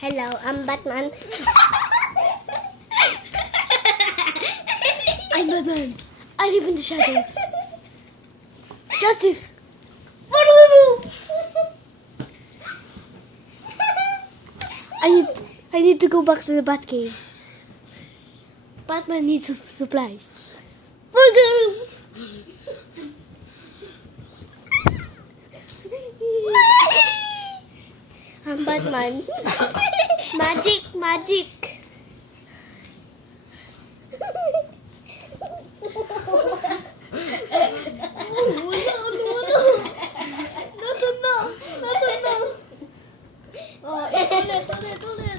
Hello, I'm Batman. I'm Batman. I live in the shadows. Justice. I need to go back to the Batcave. Batman needs supplies. I'm Batman. Magic. Ulit.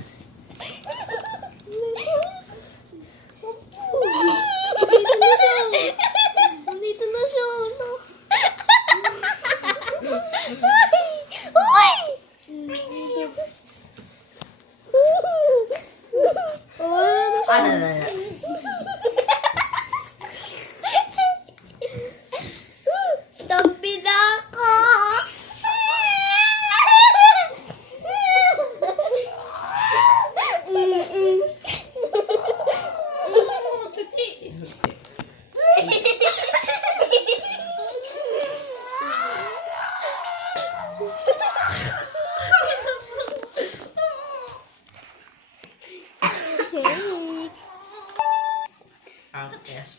Nandito na siya. Tampi na ako. Yes.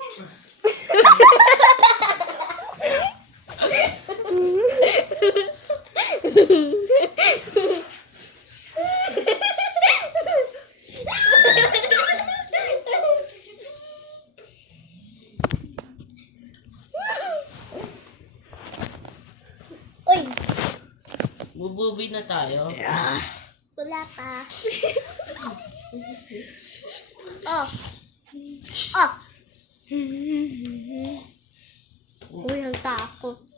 Uy, Bububi na tayo. wala pa. Oh. Uy, ang takot.